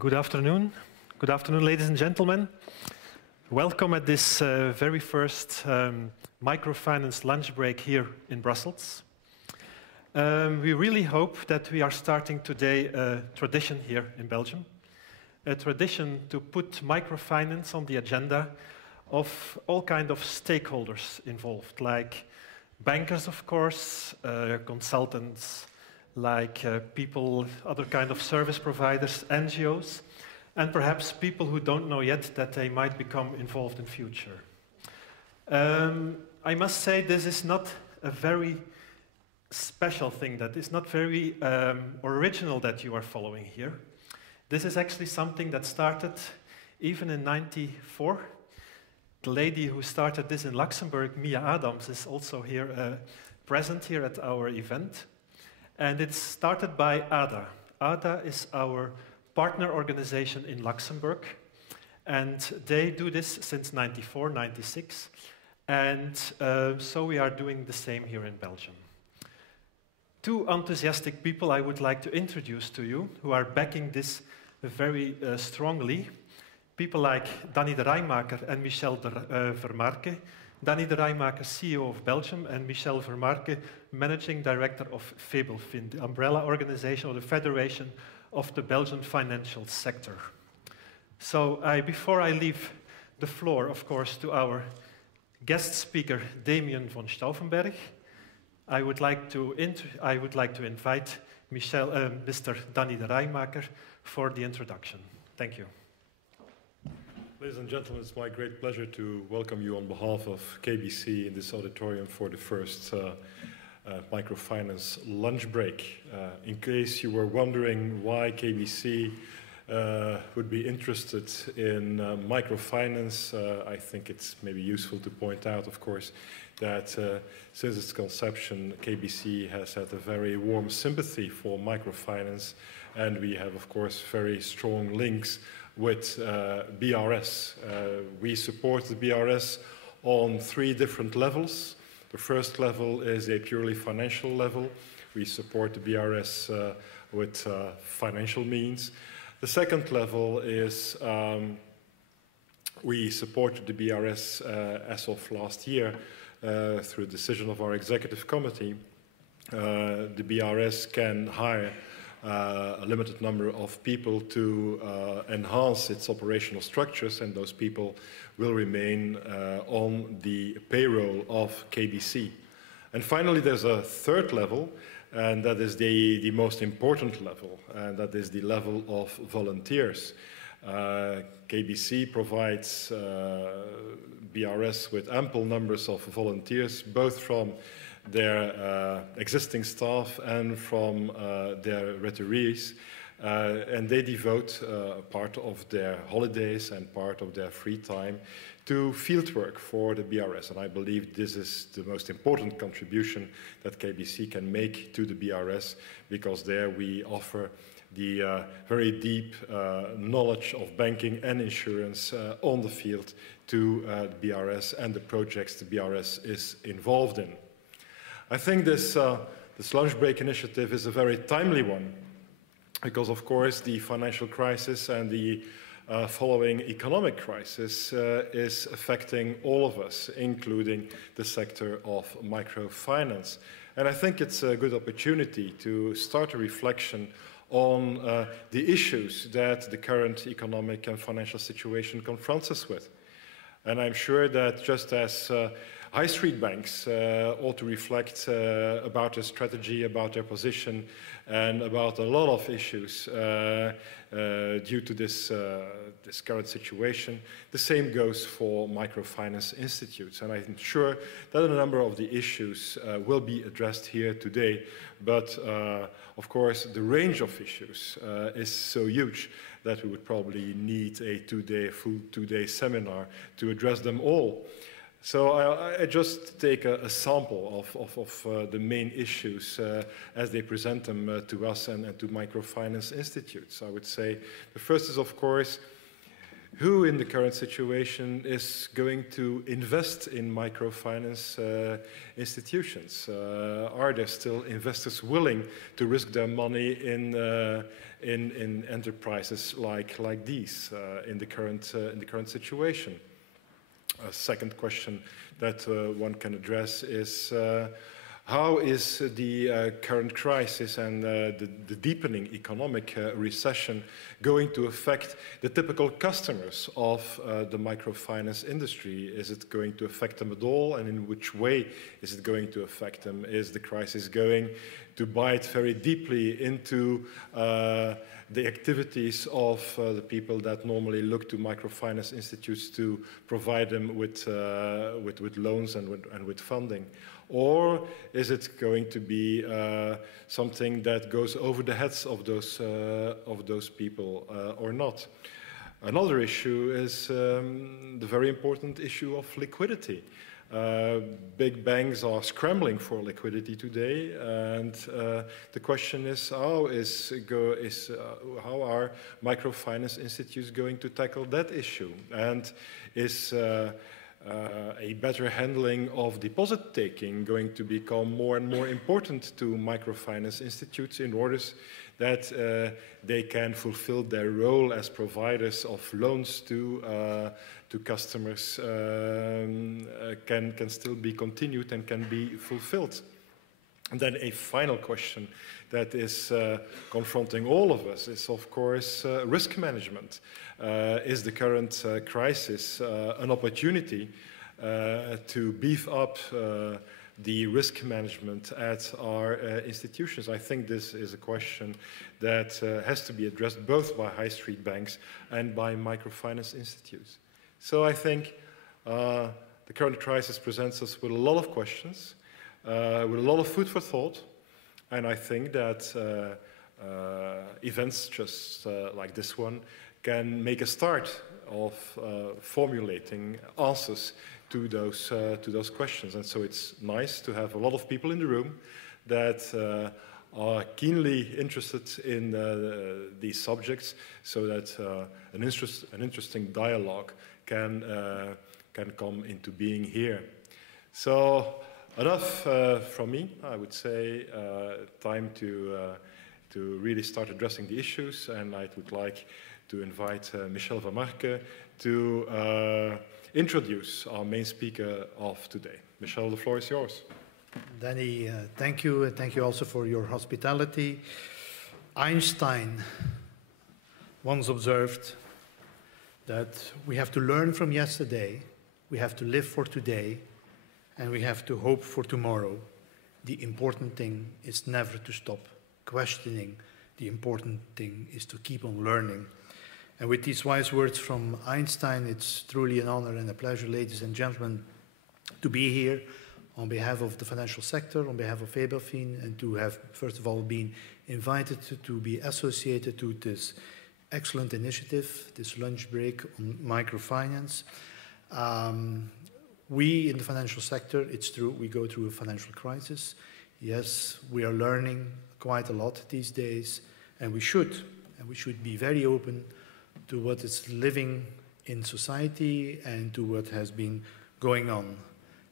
Good afternoon. Good afternoon, ladies and gentlemen. Welcome at this very first Microfinance Lunch Break here in Brussels. We really hope that we are starting today a tradition here in Belgium, a tradition to put microfinance on the agenda of all kinds of stakeholders involved, like bankers, of course, consultants, like people, other kind of service providers, NGOs, and perhaps people who don't know yet that they might become involved in future. I must say this is not a very special thing, that is not very original that you are following here. This is actually something that started even in '94. The lady who started this in Luxembourg, Mia Adams, is also here present here at our event. And it's started by ADA. ADA is our partner organization in Luxembourg. And they do this since '94, '96. And so we are doing the same here in Belgium. Two enthusiastic people I would like to introduce to you who are backing this very strongly. People like Danny de Raymaeker and Michel Vermaerke. Danny de Raymaeker, CEO of Belgium, and Michel Vermaerke, Managing Director of Febelfin, the umbrella organization or the Federation of the Belgian financial sector. So before I leave the floor, of course, to our guest speaker, Damian Von Stauffenberg, I would like to invite Mr. Danny de Raymaeker for the introduction. Thank you. Ladies and gentlemen, it's my great pleasure to welcome you on behalf of KBC in this auditorium for the first Microfinance Lunch Break. In case you were wondering why KBC would be interested in microfinance, I think it's maybe useful to point out, of course, that since its conception, KBC has had a very warm sympathy for microfinance, and we have, of course, very strong links with BRS. We support the BRS on three different levels. The first level is a purely financial level. We support the BRS with financial means. The second level is we support the BRS as of last year through a decision of our executive committee. The BRS can hire a limited number of people to enhance its operational structures, and those people will remain on the payroll of KBC. And finally, there's a third level, and that is the most important level, and that is the level of volunteers. KBC provides BRS with ample numbers of volunteers, both from their existing staff and from their retirees, and they devote part of their holidays and part of their free time to fieldwork for the BRS. And I believe this is the most important contribution that KBC can make to the BRS, because there we offer the very deep knowledge of banking and insurance on the field to the BRS and the projects the BRS is involved in. I think this lunch break initiative is a very timely one because, of course, the financial crisis and the following economic crisis is affecting all of us, including the sector of microfinance. And I think it's a good opportunity to start a reflection on the issues that the current economic and financial situation confronts us with. And I'm sure that just as high street banks ought to reflect about their strategy, about their position, and about a lot of issues due to this current situation. The same goes for microfinance institutes. And I'm sure that a number of the issues will be addressed here today. But of course, the range of issues is so huge that we would probably need a full two-day seminar to address them all. So I just take a sample of the main issues as they present them to us and to microfinance institutes. I would say the first is, of course, who in the current situation is going to invest in microfinance institutions? Are there still investors willing to risk their money in enterprises like these in the current situation? A second question that one can address is how is the current crisis and the deepening economic recession going to affect the typical customers of the microfinance industry? Is it going to affect them at all, and in which way is it going to affect them? Is the crisis going to bite very deeply into the activities of the people that normally look to microfinance institutes to provide them with loans and with funding? Or is it going to be something that goes over the heads of those people or not? Another issue is the very important issue of liquidity. Big banks are scrambling for liquidity today, and the question is how are microfinance institutes going to tackle that issue? And is a better handling of deposit taking going to become more and more important to microfinance institutes in order that they can fulfill their role as providers of loans to customers can still be continued and can be fulfilled? And then a final question that is confronting all of us is, of course, risk management. Is the current crisis an opportunity to beef up the risk management at our institutions? I think this is a question that has to be addressed both by high street banks and by microfinance institutes. So I think the current crisis presents us with a lot of questions, with a lot of food for thought, and I think that events just like this one can make a start of formulating answers to those questions. And so it's nice to have a lot of people in the room that are keenly interested in these subjects, so that an interesting dialogue can come into being here. So enough from me. I would say time to really start addressing the issues, and I would like to invite Michel Vermaerke to introduce our main speaker of today. Michel, the floor is yours. Danny, thank you, and thank you also for your hospitality. Einstein once observed that we have to learn from yesterday, we have to live for today, and we have to hope for tomorrow. The important thing is never to stop questioning. The important thing is to keep on learning. And with these wise words from Einstein, it's truly an honor and a pleasure, ladies and gentlemen, to be here on behalf of the financial sector, on behalf of Febelfin, and to have, first of all, been invited to be associated to this excellent initiative, this lunch break on microfinance. We in the financial sector, it's true, we go through a financial crisis. Yes, we are learning quite a lot these days, and we should be very open to what is living in society and to what has been going on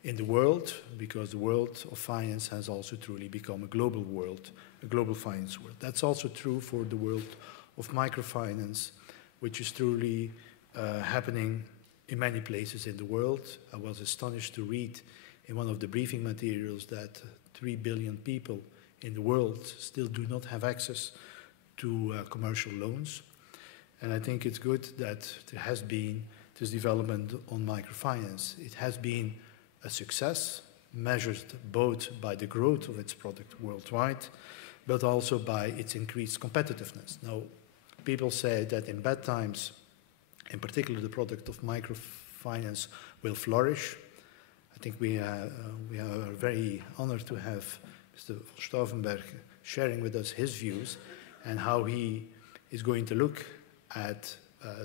in the world, because the world of finance has also truly become a global world, a global finance world. That's also true for the world of microfinance, which is truly happening in many places in the world. I was astonished to read in one of the briefing materials that 3 billion people in the world still do not have access to commercial loans. And I think it's good that there has been this development on microfinance. It has been a success, measured both by the growth of its product worldwide, but also by its increased competitiveness. Now, people say that in bad times, in particular, the product of microfinance will flourish. I think we are very honored to have Mr. Von Stauffenberg sharing with us his views and how he is going to look at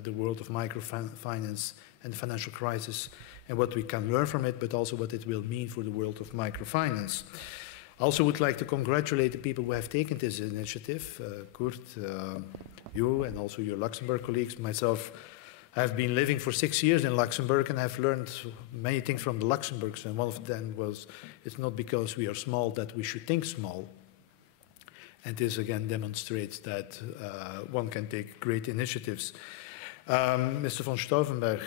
the world of microfinance and the financial crisis and what we can learn from it, but also what it will mean for the world of microfinance. I also would like to congratulate the people who have taken this initiative, Kurt, you, and also your Luxembourg colleagues, myself I've been living for 6 years in Luxembourg, and I've learned many things from the Luxembourgs, and one of them was, it's not because we are small that we should think small. And this again demonstrates that one can take great initiatives. Mr. Von Stauffenberg,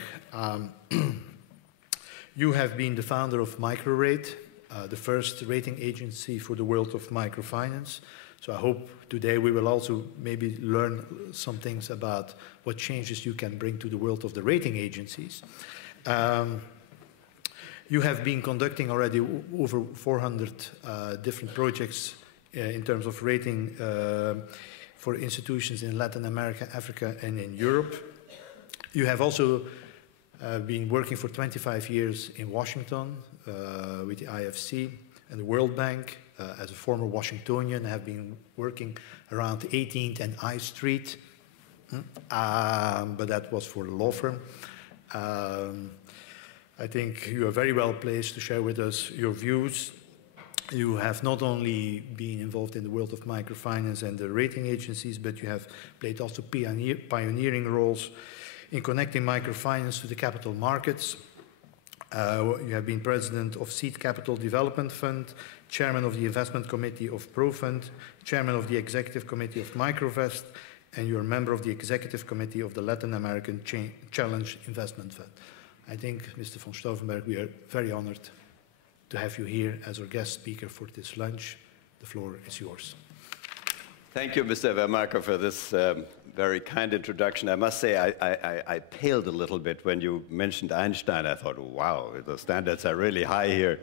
you have been the founder of MicroRate, the first rating agency for the world of microfinance. So I hope today we will also maybe learn some things about what changes you can bring to the world of the rating agencies. You have been conducting already over 400 different projects in terms of rating for institutions in Latin America, Africa, and in Europe. You have also been working for 25 years in Washington with the IFC and the World Bank. As a former Washingtonian, I have been working around 18th and I Street, but that was for a law firm. I think you are very well placed to share with us your views. You have not only been involved in the world of microfinance and the rating agencies, but you have played also pioneering roles in connecting microfinance to the capital markets. You have been president of Seed Capital Development Fund, chairman of the investment committee of ProFund, chairman of the executive committee of Microvest, and you're a member of the executive committee of the Latin American Challenge Investment Fund. I think, Mr. Von Stauffenberg, we are very honored to have you here as our guest speaker for this lunch. The floor is yours. Thank you, Mr. Vermaerke, for this very kind introduction. I must say I paled a little bit when you mentioned Einstein. I thought, wow, the standards are really high here.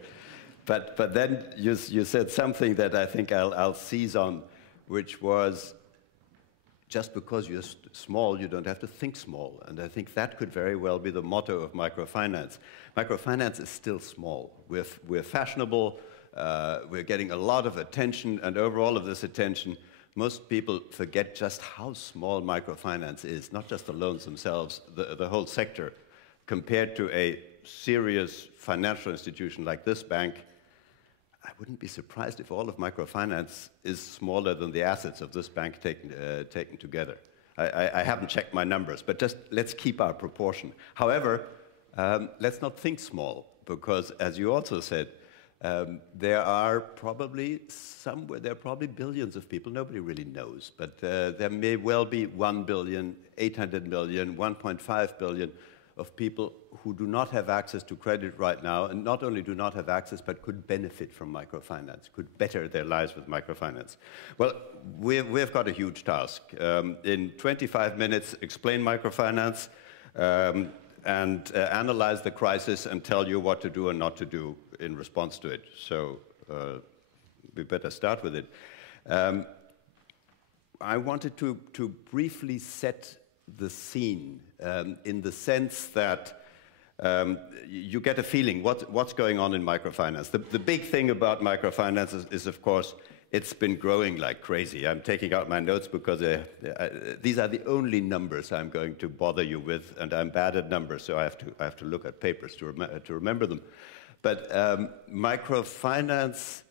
But then you said something that I think I'll seize on, which was just because you're small, you don't have to think small. And I think that could very well be the motto of microfinance. Microfinance is still small. We're fashionable, we're getting a lot of attention, and over all of this attention, most people forget just how small microfinance is, not just the loans themselves, the whole sector. Compared to a serious financial institution like this bank, I wouldn't be surprised if all of microfinance is smaller than the assets of this bank taken together. I haven't checked my numbers, but just let's keep our proportion. However, let's not think small, because as you also said, there are probably billions of people, nobody really knows, but there may well be 1 billion, 800 million, 1.5 billion of people who do not have access to credit right now, and not only do not have access, but could benefit from microfinance, could better their lives with microfinance. Well, we've got a huge task. In 25 minutes, explain microfinance, and analyze the crisis and tell you what to do and not to do in response to it. So we better start with it. I wanted to briefly set the scene in the sense that you get a feeling what's going on in microfinance. The big thing about microfinance is, of course, it's been growing like crazy. I'm taking out my notes because these are the only numbers I'm going to bother you with, and I'm bad at numbers, so I have to look at papers to remember them. But microfinance,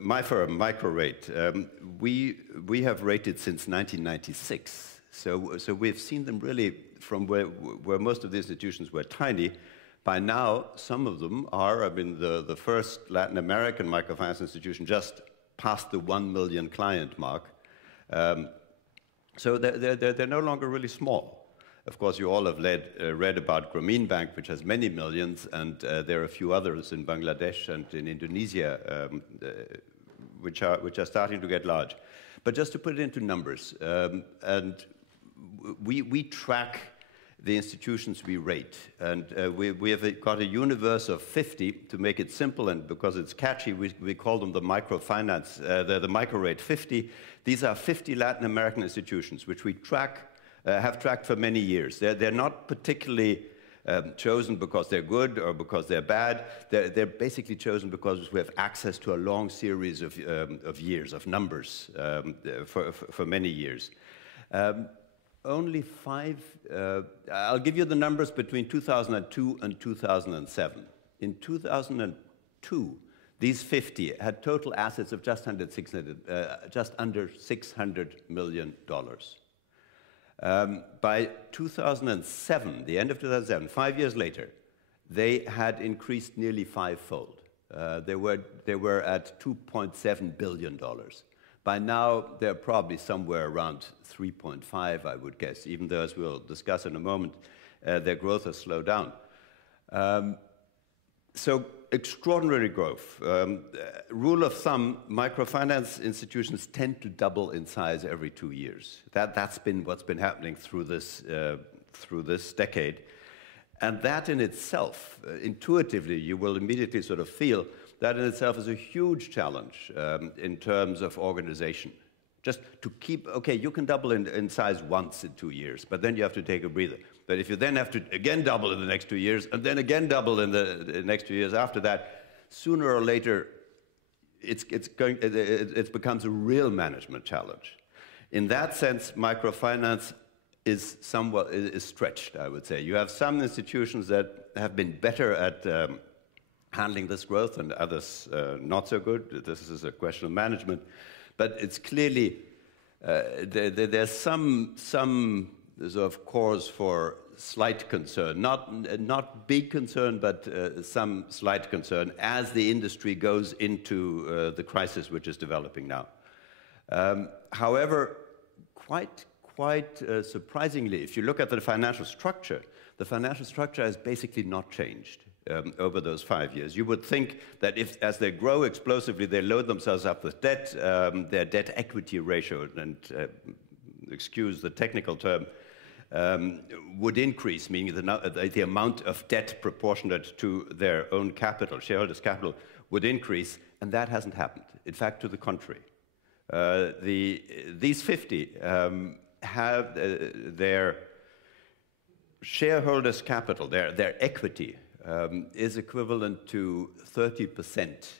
my firm, MicroRate, we have rated since 1996. So we've seen them really from where most of the institutions were tiny. By now, some of them are, I mean, the first Latin American microfinance institution just passed the 1 million client mark. So they're no longer really small. Of course, you all have read about Grameen Bank, which has many millions, and there are a few others in Bangladesh and in Indonesia, which are starting to get large. But just to put it into numbers, and we track the institutions we rate, and we have got a universe of 50 to make it simple, and because it's catchy, we call them the microfinance, the MicroRate 50. These are 50 Latin American institutions which we have tracked for many years. They're not particularly chosen because they're good or because they're bad. They're basically chosen because we have access to a long series of years, of numbers for many years. Only 5, I'll give you the numbers between 2002 and 2007. In 2002, these 50 had total assets of just under $600 million. By 2007, the end of 2007, 5 years later, they had increased nearly fivefold. They were at $2.7 billion. By now, they're probably somewhere around 3.5, I would guess, even though, as we'll discuss in a moment, their growth has slowed down. So extraordinary growth. Rule of thumb, microfinance institutions tend to double in size every 2 years. That's been what's been happening through this decade. And that in itself, intuitively, you will immediately sort of feel that in itself is a huge challenge in terms of organization. Just to keep, okay, you can double in size once in 2 years, but then you have to take a breather. But if you then have to again double in the next 2 years, and then again double in the next 2 years after that, sooner or later, it becomes a real management challenge. In that sense, microfinance is somewhat stretched, I would say. You have some institutions that have been better at handling this growth, and others not so good. This is a question of management. But it's clearly, there's some sort of cause for slight concern, not big concern, but some slight concern as the industry goes into the crisis which is developing now. However, quite surprisingly, if you look at the financial structure has basically not changed over those 5 years. You would think that as they grow explosively, they load themselves up with debt, their debt-equity ratio, and excuse the technical term, would increase, meaning the amount of debt proportionate to their own capital, shareholders' capital, would increase, and that hasn't happened. In fact, to the contrary. These 50 have their shareholders' capital, their equity, is equivalent to 30%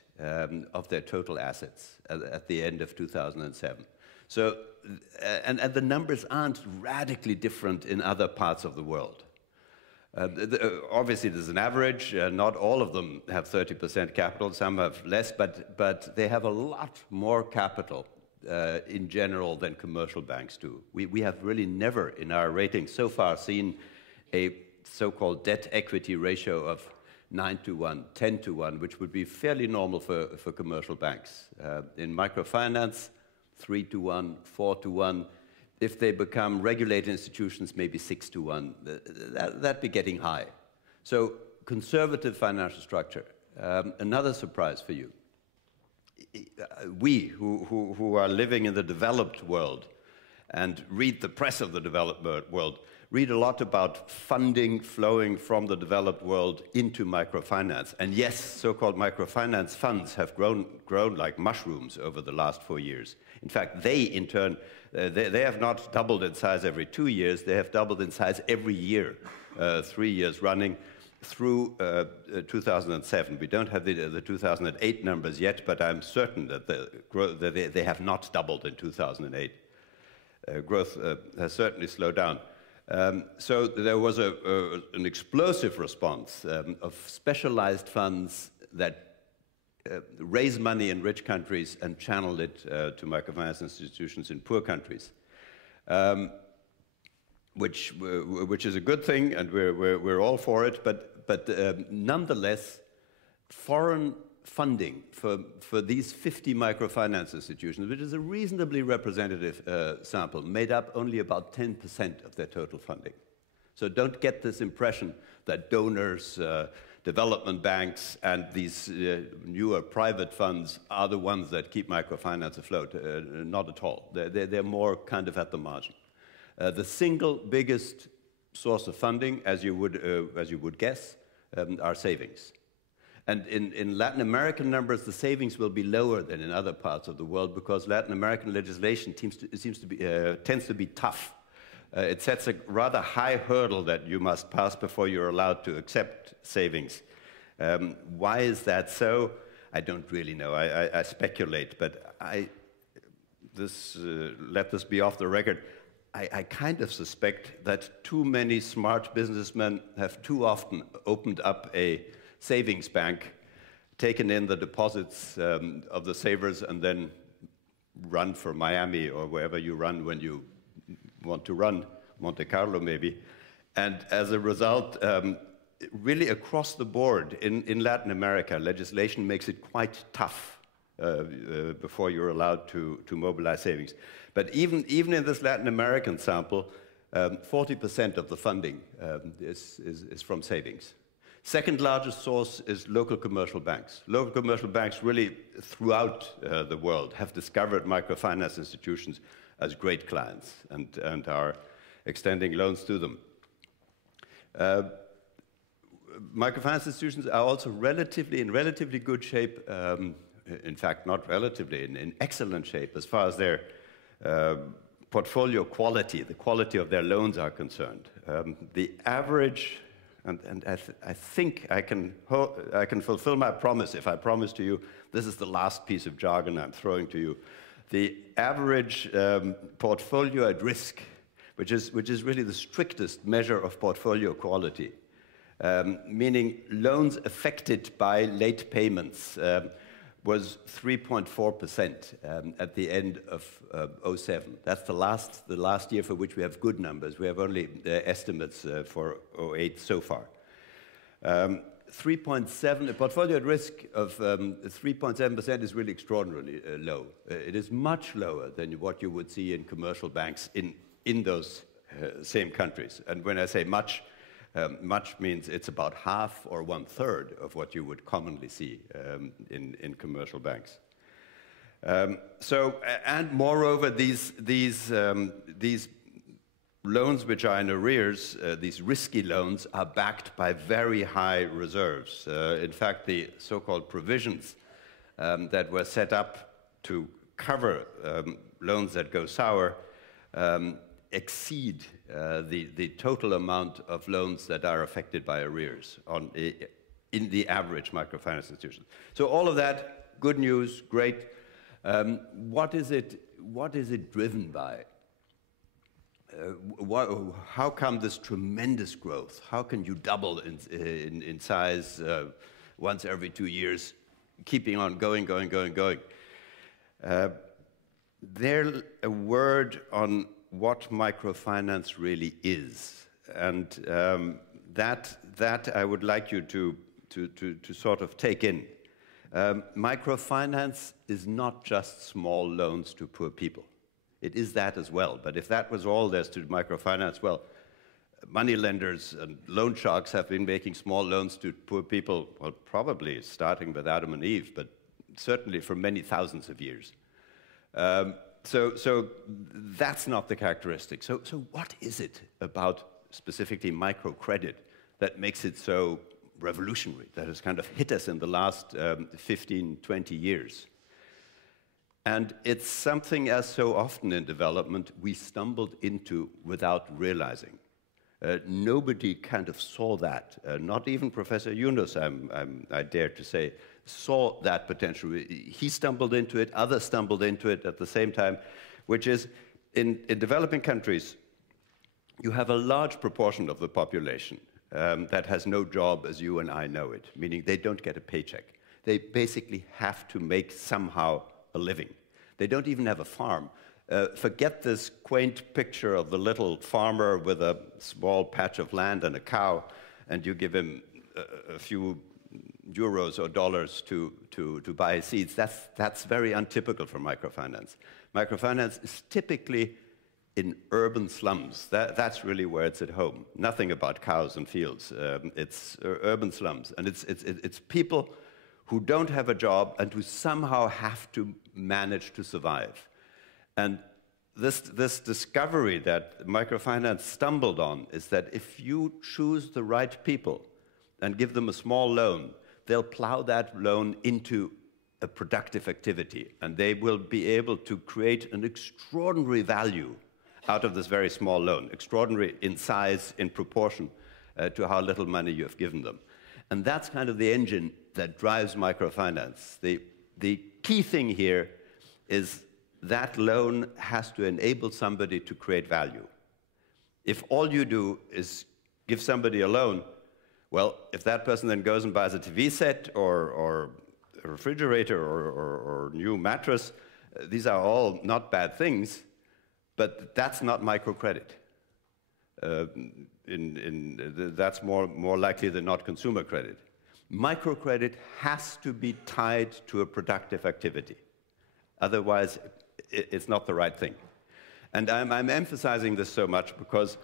of their total assets at the end of 2007. So, and the numbers aren't radically different in other parts of the world. Obviously, there's an average. Not all of them have 30% capital. Some have less, but they have a lot more capital in general than commercial banks do. We have really never in our ratings so far seen a so-called debt-equity ratio of 9-to-1, 10-to-1, which would be fairly normal for commercial banks. In microfinance, 3-to-1, 4-to-1. If they become regulated institutions, maybe 6-to-1. That'd be getting high. So conservative financial structure. Another surprise for you. We, who are living in the developed world and read the press of the developed world, read a lot about funding flowing from the developed world into microfinance. And yes, so-called microfinance funds have grown like mushrooms over the last 4 years. In fact, they, in turn, they have not doubled in size every 2 years. They have doubled in size every year, 3 years running through 2007. We don't have the 2008 numbers yet, but I'm certain that they have not doubled in 2008. Growth has certainly slowed down. So there was an explosive response of specialized funds that raise money in rich countries and channel it to microfinance institutions in poor countries, which is a good thing, and we're all for it. But nonetheless, foreign funding for these 50 microfinance institutions, which is a reasonably representative sample, made up only about 10% of their total funding. So don't get this impression that donors, development banks, and these newer private funds are the ones that keep microfinance afloat. Not at all. They're more kind of at the margin. The single biggest source of funding, as you would guess, are savings. And in Latin American numbers, the savings will be lower than in other parts of the world because Latin American legislation tends to be tough. It sets a rather high hurdle that you must pass before you're allowed to accept savings. Why is that so? I don't really know. I speculate, but let this be off the record. I kind of suspect that too many smart businessmen have too often opened up a savings bank, taken in the deposits of the savers, and then run for Miami or wherever you run when you want to run Monte Carlo maybe. And as a result, really across the board in Latin America, legislation makes it quite tough before you're allowed to mobilize savings. But even in this Latin American sample, 40% of the funding is from savings. Second largest source is local commercial banks. Local commercial banks really throughout the world have discovered microfinance institutions as great clients and are extending loans to them. Microfinance institutions are also in relatively good shape, in fact, not relatively, in excellent shape as far as their portfolio quality, the quality of their loans are concerned. The average, and I think I can fulfill my promise if I promise to you, this is the last piece of jargon I'm throwing to you. The average portfolio at risk, which is really the strictest measure of portfolio quality, meaning loans affected by late payments, was 3.4% at the end of 2007. That's the last year for which we have good numbers. We have only estimates for 2008 so far. 3.7, a portfolio at risk of 3.7% is really extraordinarily low. It is much lower than what you would see in commercial banks in those same countries. And when I say much, much means it's about half or 1/3 of what you would commonly see in commercial banks. And moreover, these loans which are in arrears, these risky loans, are backed by very high reserves. In fact, the so-called provisions that were set up to cover loans that go sour exceed the total amount of loans that are affected by arrears in the average microfinance institution. So all of that, good news, great. What is it driven by? How come this tremendous growth? How can you double in size once every 2 years, keeping on going? There a word on what microfinance really is, and that I would like you to sort of take in. Microfinance is not just small loans to poor people. It is that as well, but if that was all there's to microfinance, well, moneylenders and loan sharks have been making small loans to poor people, well, probably starting with Adam and Eve, but certainly for many thousands of years. So that's not the characteristic. So what is it about specifically microcredit that makes it so revolutionary, that has kind of hit us in the last 15, 20 years? And it's something, as so often in development, we stumbled into without realizing. Nobody kind of saw that. Not even Professor Yunus, I dare to say, saw that potential. He stumbled into it, others stumbled into it at the same time, which is, in developing countries, you have a large proportion of the population that has no job as you and I know it, meaning they don't get a paycheck. They basically have to make somehow a living. They don't even have a farm. Forget this quaint picture of the little farmer with a small patch of land and a cow, and you give him a few euros or dollars to buy seeds. That's very untypical for microfinance. Microfinance is typically in urban slums. That's really where it's at home. Nothing about cows and fields. It's urban slums, and it's people who don't have a job and who somehow have to manage to survive. And this discovery that microfinance stumbled on is that if you choose the right people and give them a small loan, they'll plow that loan into a productive activity, and they will be able to create an extraordinary value out of this very small loan, extraordinary in size, in proportion to how little money you have given them. And that's kind of the engine that drives microfinance. The key thing here is that loan has to enable somebody to create value. If all you do is give somebody a loan, well, if that person then goes and buys a TV set or a refrigerator or new mattress, these are all not bad things, but that's not microcredit. that's more likely than not consumer credit. Microcredit has to be tied to a productive activity. Otherwise, it's not the right thing. And I'm emphasizing this so much because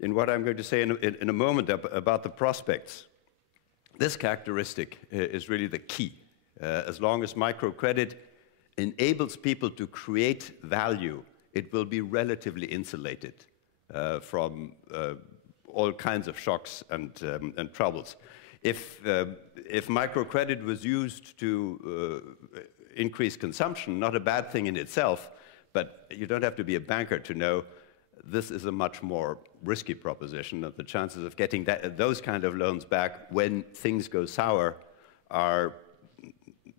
in what I'm going to say in a moment about the prospects, this characteristic is really the key. As long as microcredit enables people to create value, it will be relatively insulated from all kinds of shocks and troubles. If microcredit was used to increase consumption, not a bad thing in itself, but you don't have to be a banker to know this is a much more risky proposition, and the chances of getting those kind of loans back when things go sour are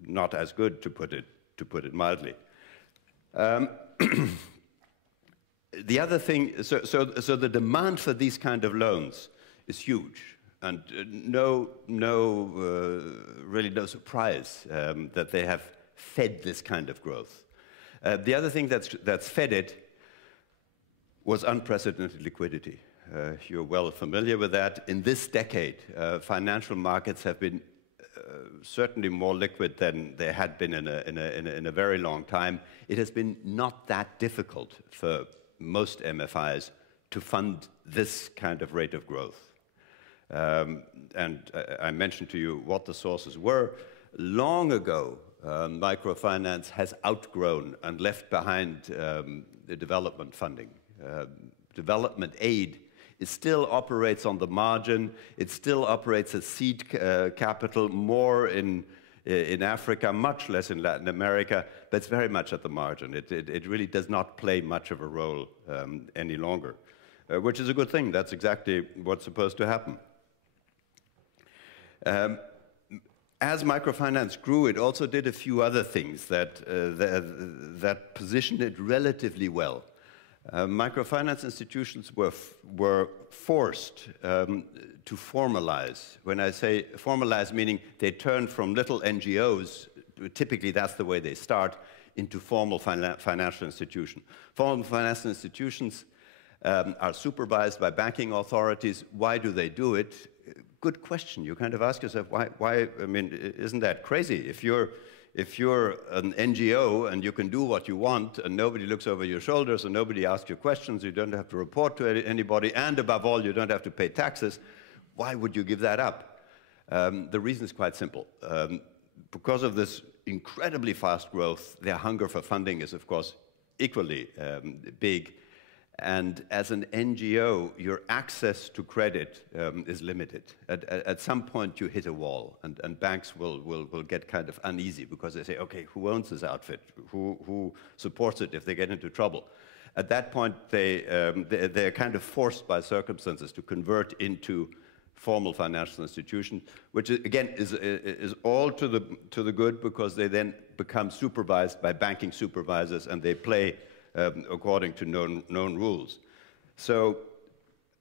not as good, to put it mildly. The other thing, so the demand for these kind of loans is huge, and really no surprise that they have fed this kind of growth. The other thing that's fed it was unprecedented liquidity. You're well familiar with that. In this decade, financial markets have been certainly more liquid than they had been in a very long time. It has been not that difficult for most MFIs to fund this kind of rate of growth. And I mentioned to you what the sources were. Long ago, microfinance has outgrown and left behind the development funding. Development aid, it still operates on the margin. It still operates as seed capital, more in Africa, much less in Latin America, but it's very much at the margin. It really does not play much of a role any longer, which is a good thing. That's exactly what's supposed to happen. As microfinance grew, it also did a few other things that positioned it relatively well. Microfinance institutions were forced to formalize. When I say formalize, meaning they turned from little NGOs, typically that's the way they start, into formal financial institutions. Formal financial institutions are supervised by banking authorities. Why do they do it? Good question. You kind of ask yourself, why? I mean, isn't that crazy? If you're an NGO and you can do what you want and nobody looks over your shoulders and nobody asks you questions, you don't have to report to anybody, and above all, you don't have to pay taxes, why would you give that up? The reason is quite simple. Because of this incredibly fast growth, their hunger for funding is, of course, equally big. And as an NGO, your access to credit is limited. At some point, you hit a wall, and banks will get kind of uneasy because they say, okay, who owns this outfit? Who supports it if they get into trouble? At that point, they're kind of forced by circumstances to convert into formal financial institution, which again is all to the good because they then become supervised by banking supervisors and they play according to known rules. So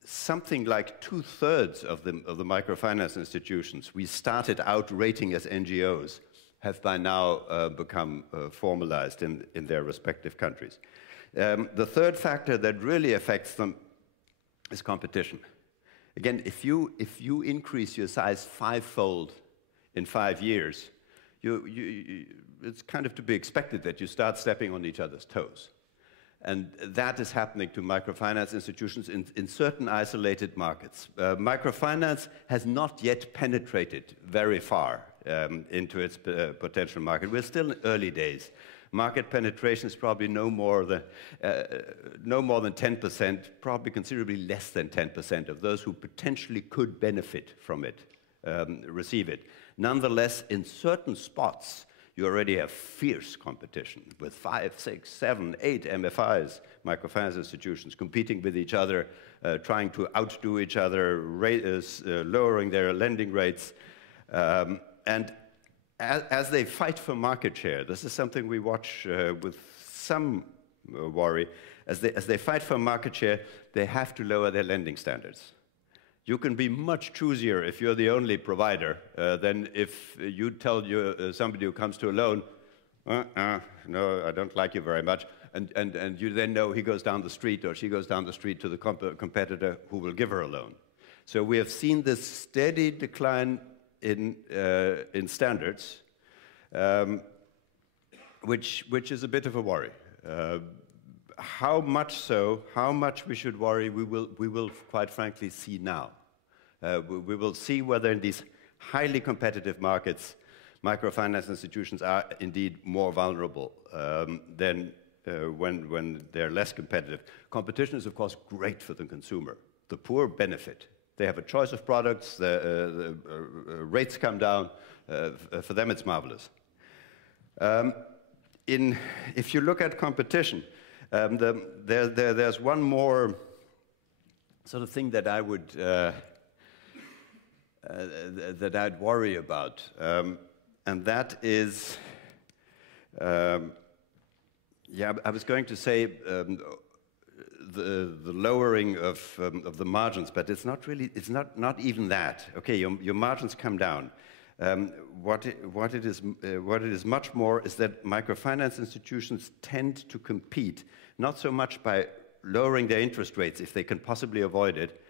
something like 2/3 of the microfinance institutions we started out rating as NGOs have by now become formalized in their respective countries. The third factor that really affects them is competition. Again, if you increase your size 5-fold in 5 years, it's kind of to be expected that you start stepping on each other's toes. And that is happening to microfinance institutions in certain isolated markets. Microfinance has not yet penetrated very far into its potential market. We're still in early days. Market penetration is probably no more than 10%, probably considerably less than 10% of those who potentially could benefit from it receive it. Nonetheless, in certain spots, you already have fierce competition with 5, 6, 7, 8 MFIs, microfinance institutions, competing with each other, trying to outdo each other, lowering their lending rates. And as they fight for market share, this is something we watch with some worry. As they fight for market share, they have to lower their lending standards. You can be much choosier if you're the only provider than if you tell somebody who comes to a loan, no, I don't like you very much. and you then know he goes down the street or she goes down the street to the competitor who will give her a loan. So we have seen this steady decline in standards, which is a bit of a worry. How much so, how much we should worry, we will quite frankly see now. We will see whether in these highly competitive markets, microfinance institutions are indeed more vulnerable than when they're less competitive. Competition is, of course, great for the consumer. The poor benefit. They have a choice of products, the rates come down. For them, it's marvelous. If you look at competition, there's one more sort of thing that I would that I'd worry about, and that is, I was going to say the lowering of the margins, but it's not really, it's not even that. Okay, your margins come down. What it is much more is that microfinance institutions tend to compete not so much by lowering their interest rates if they can possibly avoid it,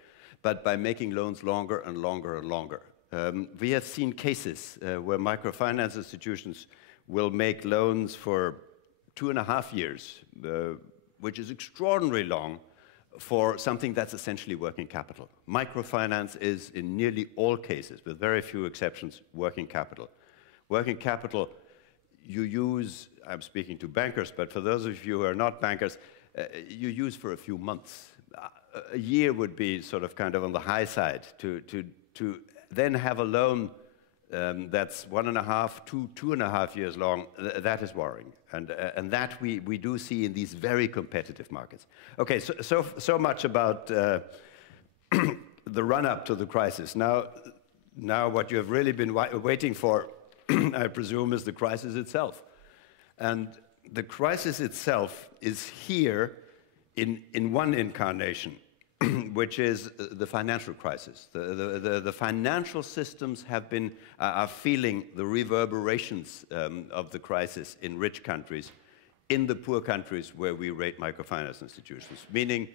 but by making loans longer and longer and longer. We have seen cases where microfinance institutions will make loans for 2.5 years, which is extraordinarily long for something that's essentially working capital. Microfinance is, in nearly all cases, with very few exceptions, working capital. Working capital you use, I'm speaking to bankers, but for those of you who are not bankers, you use for a few months. A year would be sort of kind of on the high side. To then have a loan that's 1.5 to 2.5 years long, that is worrying. And that we do see in these very competitive markets. Okay, so much about the run-up to the crisis. Now what you have really been waiting for, I presume, is the crisis itself. And the crisis itself is here in one incarnation, which is the financial crisis. The financial systems are feeling the reverberations of the crisis in rich countries, in the poor countries where we rate microfinance institutions, meaning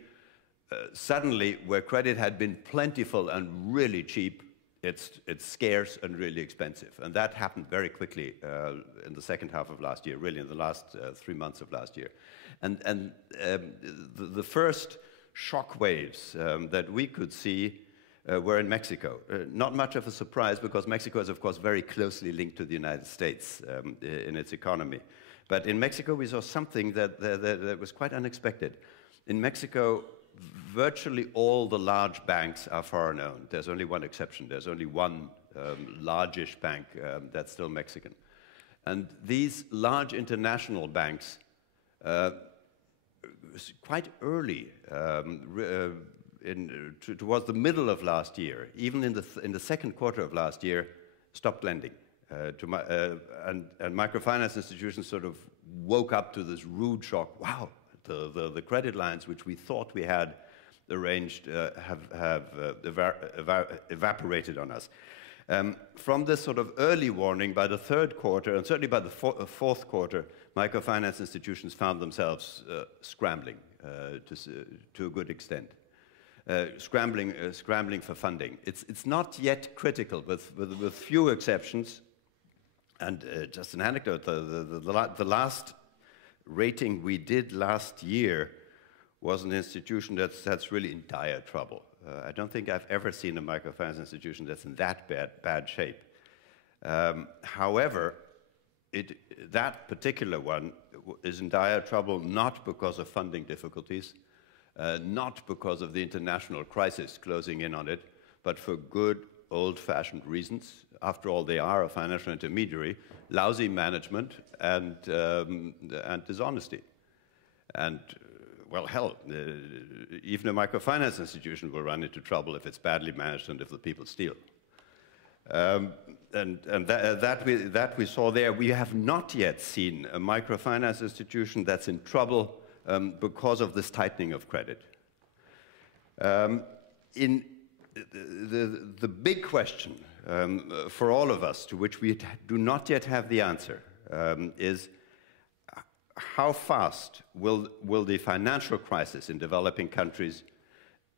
suddenly where credit had been plentiful and really cheap, it's scarce and really expensive. And that happened very quickly in the second half of last year, really in the last 3 months of last year. And the first shock waves that we could see were in Mexico. Not much of a surprise, because Mexico is, of course, very closely linked to the United States in its economy. But in Mexico, we saw something that was quite unexpected. In Mexico, virtually all the large banks are foreign-owned. There's only one exception. There's only one largish bank that's still Mexican. And these large international banks, quite early, towards the middle of last year, even in the second quarter of last year, stopped lending. And microfinance institutions sort of woke up to this rude shock. Wow, the credit lines which we thought we had arranged have evaporated on us. From this sort of early warning, by the third quarter, and certainly by the fourth quarter, microfinance institutions found themselves scrambling to a good extent, scrambling for funding. It's not yet critical, with few exceptions. And just an anecdote: the last rating we did last year was an institution that's really in dire trouble. I don't think I've ever seen a microfinance institution that's in that bad shape. However, that particular one is in dire trouble not because of funding difficulties, not because of the international crisis closing in on it, but for good old-fashioned reasons. After all, they are a financial intermediary: lousy management and dishonesty. And well, hell, even a microfinance institution will run into trouble if it's badly managed and if the people steal. And that we saw there. We have not yet seen a microfinance institution that's in trouble because of this tightening of credit. In the big question for all of us, to which we do not yet have the answer, is how fast will the financial crisis in developing countries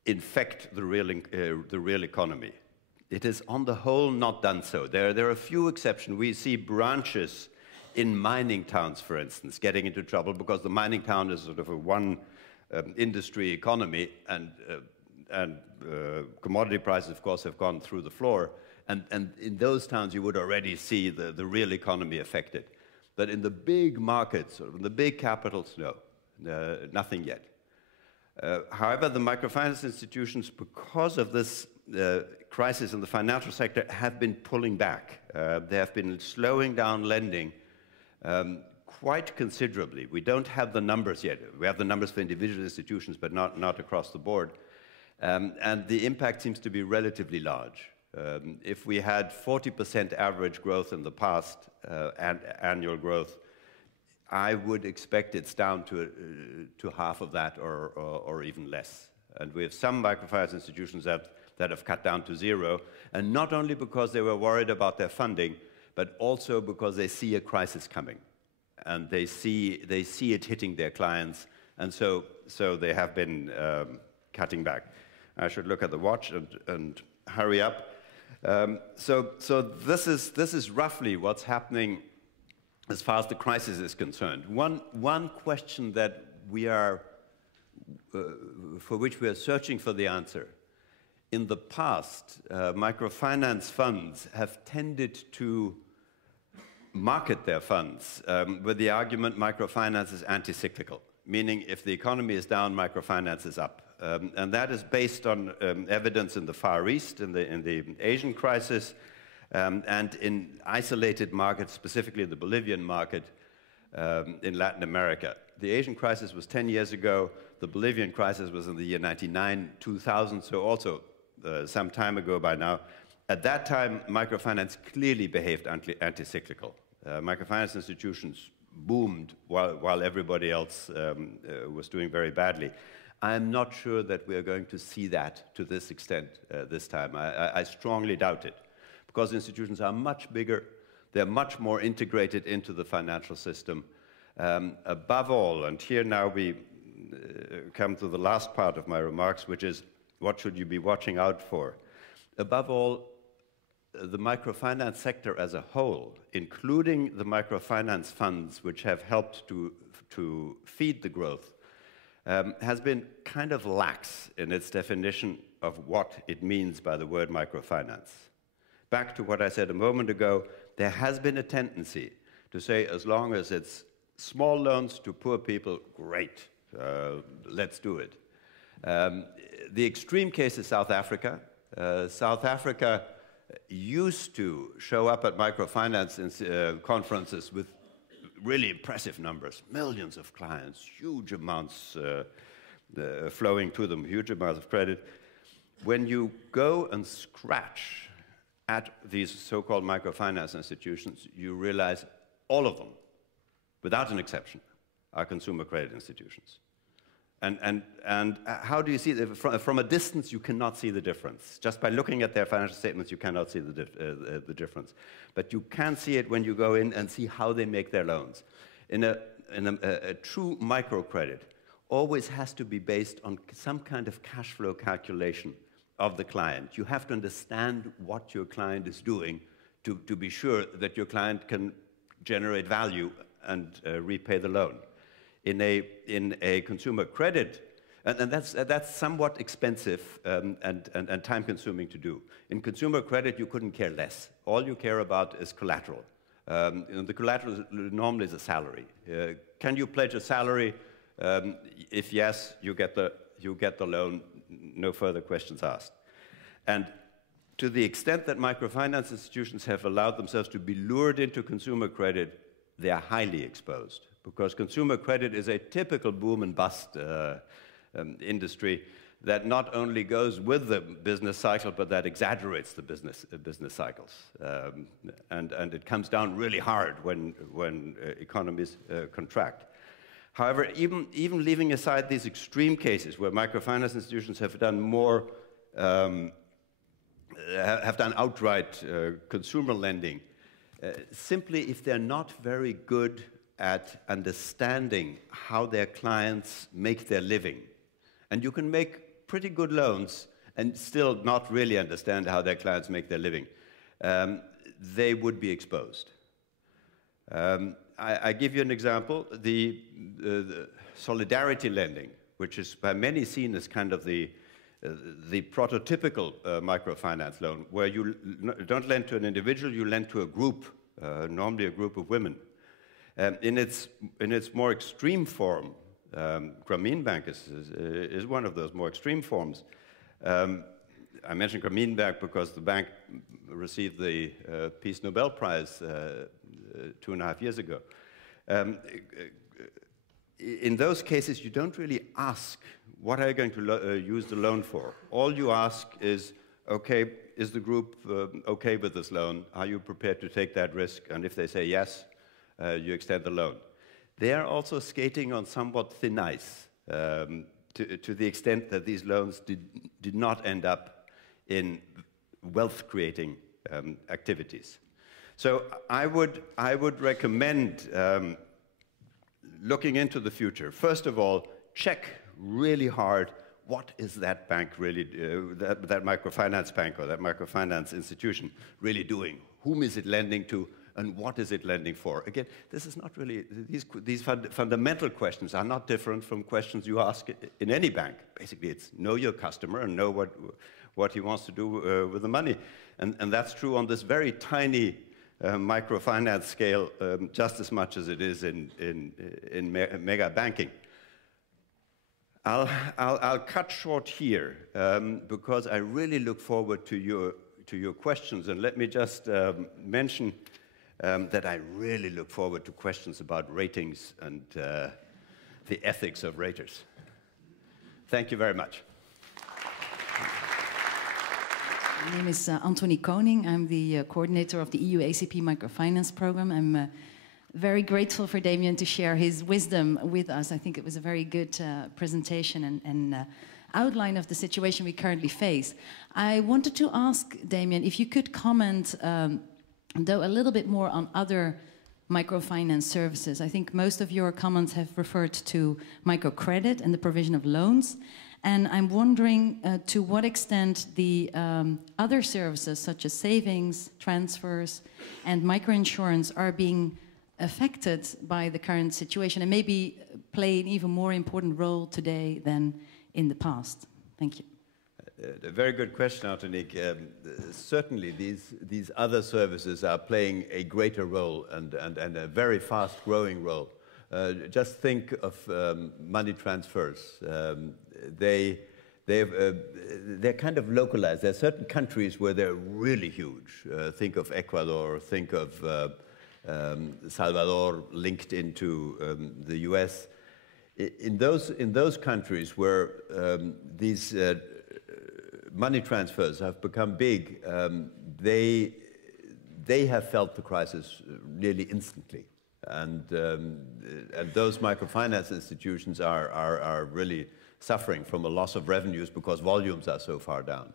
infect the real economy? It is on the whole not done so. There are a few exceptions. We see branches in mining towns, for instance, getting into trouble because the mining town is sort of a one industry economy, and commodity prices, of course, have gone through the floor. And in those towns, you would already see the real economy affected. But in the big markets, or in the big capitals, no, nothing yet. However, the microfinance institutions, because of this crisis in the financial sector, have been pulling back. They have been slowing down lending quite considerably. We don't have the numbers yet. We have the numbers for individual institutions, but not across the board. And the impact seems to be relatively large. If we had 40% average growth in the past, and annual growth, I would expect it's down to half of that or even less. And we have some microfinance institutions that have cut down to zero, and not only because they were worried about their funding, but also because they see a crisis coming. And they see it hitting their clients, and so they have been cutting back. I should look at the watch and hurry up. So this is roughly what's happening as far as the crisis is concerned. One question that for which we are searching for the answer. In the past, microfinance funds have tended to market their funds with the argument microfinance is anti-cyclical, meaning if the economy is down, microfinance is up. And that is based on evidence in the Far East, in the Asian crisis, and in isolated markets, specifically the Bolivian market in Latin America. The Asian crisis was 10 years ago. The Bolivian crisis was in the year 99, 2000, so also some time ago by now. At that time, microfinance clearly behaved anti-cyclical. Microfinance institutions boomed while everybody else was doing very badly. I'm not sure that we are going to see that to this extent this time. I strongly doubt it, because institutions are much bigger, they're much more integrated into the financial system. Above all, and here now we come to the last part of my remarks, which is what should you be watching out for? Above all, the microfinance sector as a whole, including the microfinance funds which have helped to feed the growth, has been kind of lax in its definition of what it means by the word microfinance. Back to what I said a moment ago, there has been a tendency to say, as long as it's small loans to poor people, great, let's do it. The extreme case is South Africa. South Africa used to show up at microfinance conferences with really impressive numbers, millions of clients, huge amounts flowing to them, huge amounts of credit. When you go and scratch at these so-called microfinance institutions, you realize all of them, without an exception, are consumer credit institutions. And how do you see that? From a distance, you cannot see the difference. Just by looking at their financial statements, you cannot see the difference. But you can see it when you go in and see how they make their loans. In a true microcredit always has to be based on some kind of cash flow calculation of the client. You have to understand what your client is doing to be sure that your client can generate value and repay the loan. In a consumer credit, and that's somewhat expensive and time-consuming to do. In consumer credit, you couldn't care less. All you care about is collateral. The collateral normally is a salary. Can you pledge a salary? If yes, you get the loan. No further questions asked. And to the extent that microfinance institutions have allowed themselves to be lured into consumer credit, they are highly exposed, because consumer credit is a typical boom and bust industry that not only goes with the business cycle, but that exaggerates the business cycles. And it comes down really hard when economies contract. However, even leaving aside these extreme cases where microfinance institutions have done more, have done outright consumer lending, simply if they're not very good at understanding how their clients make their living. And you can make pretty good loans and still not really understand how their clients make their living. They would be exposed. I give you an example. The solidarity lending, which is by many seen as kind of the prototypical microfinance loan, where you don't lend to an individual, you lend to a group, normally a group of women. In its more extreme form, Grameen Bank is one of those more extreme forms. I mentioned Grameen Bank because the bank received the Peace Nobel Prize 2.5 years ago. In those cases, you don't really ask, what are you going to use the loan for? All you ask is, okay, is the group okay with this loan? Are you prepared to take that risk? And if they say yes, you extend the loan. They are also skating on somewhat thin ice to the extent that these loans did not end up in wealth-creating activities. So I would recommend looking into the future. First of all, check really hard what is that bank really, that microfinance bank or that microfinance institution really doing? Whom is it lending to, and what is it lending for? Again, this is not really, these fundamental questions are not different from questions you ask in any bank. Basically, it's know your customer and know what he wants to do with the money. And that's true on this very tiny microfinance scale just as much as it is in mega banking. I'll cut short here because I really look forward to your questions. And let me just mention that I really look forward to questions about ratings and the ethics of raters. Thank you very much. My name is Antonie Koning. I'm the coordinator of the EU ACP Microfinance Program. I'm very grateful for Damian to share his wisdom with us. I think it was a very good presentation and outline of the situation we currently face. I wanted to ask Damian if you could comment, though, a little bit more on other microfinance services. I think most of your comments have referred to microcredit and the provision of loans. And I'm wondering to what extent the other services, such as savings, transfers, and microinsurance, are being affected by the current situation and maybe play an even more important role today than in the past. Thank you. A very good question, Antonie. Certainly, these other services are playing a greater role and a very fast-growing role. Just think of money transfers. They're kind of localized. There are certain countries where they're really huge. Think of Ecuador, think of Salvador linked into the US. In those countries where these money transfers have become big, they have felt the crisis nearly instantly. And those microfinance institutions are really suffering from a loss of revenues because volumes are so far down.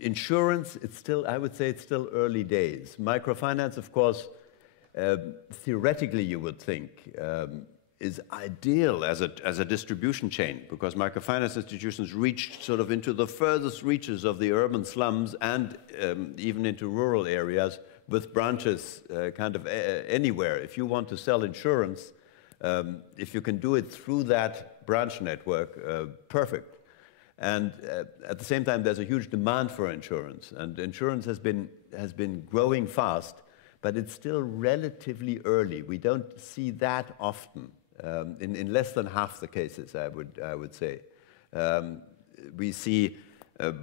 Insurance, I would say it's still early days. Microfinance, of course, theoretically you would think, is ideal as a distribution chain because microfinance institutions reach sort of into the furthest reaches of the urban slums and even into rural areas with branches kind of anywhere. If you want to sell insurance, if you can do it through that branch network, perfect. And at the same time, there's a huge demand for insurance, and insurance has been growing fast, but it's still relatively early. We don't see that often. In less than half the cases, I would say. We see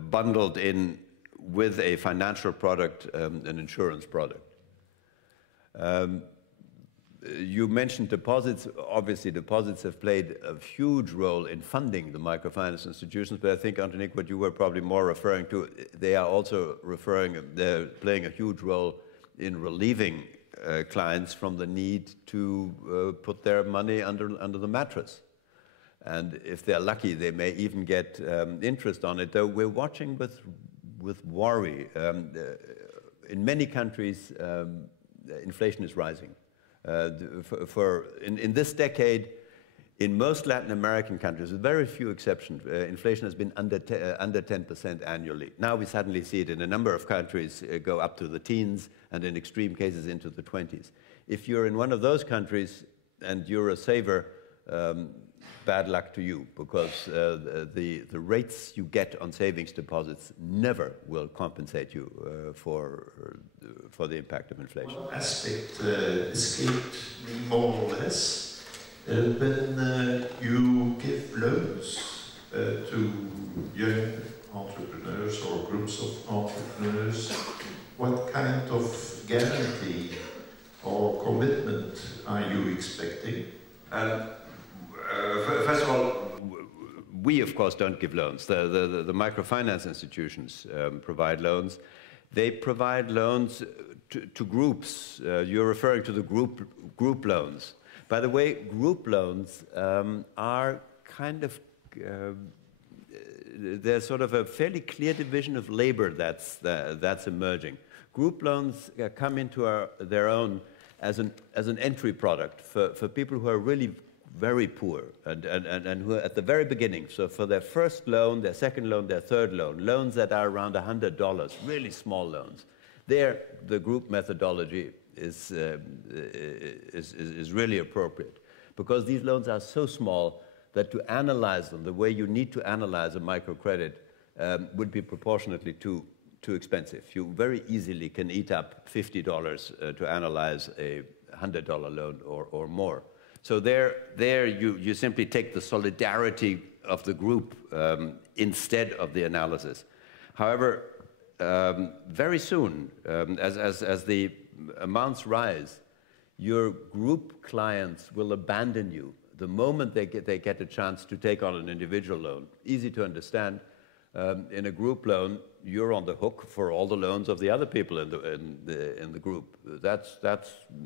bundled in with a financial product, an insurance product. You mentioned deposits. Obviously, deposits have played a huge role in funding the microfinance institutions, but I think, Antonie, what you were probably more referring to, they're playing a huge role in relieving clients from the need to put their money under the mattress. And if they're lucky, they may even get interest on it, though we're watching with worry. in many countries, inflation is rising. In this decade, in most Latin American countries, with very few exceptions, inflation has been under 10% annually. Now we suddenly see it in a number of countries go up to the teens, and in extreme cases into the 20s. If you're in one of those countries and you're a saver, bad luck to you, because the rates you get on savings deposits never will compensate you for the impact of inflation. One aspect escaped me more or less. When you give loans to young entrepreneurs or groups of entrepreneurs, what kind of guarantee or commitment are you expecting? First of all, we of course don't give loans. The microfinance institutions provide loans. They provide loans to groups. You're referring to the group loans. By the way, group loans are kind of, there's sort of a fairly clear division of labor that's emerging. Group loans come into their own as an entry product for people who are really very poor and who are at the very beginning. So for their first loan, their second loan, their third loan, loans that are around $100, really small loans. There, the group methodology is really appropriate, because these loans are so small that to analyze them the way you need to analyze a microcredit would be proportionately too expensive. You very easily can eat up $50 to analyze a $100 loan or more. So there you simply take the solidarity of the group instead of the analysis. However, very soon, as the amounts rise, your group clients will abandon you the moment they get a chance to take on an individual loan. Easy to understand. In a group loan, you're on the hook for all the loans of the other people in the group. That's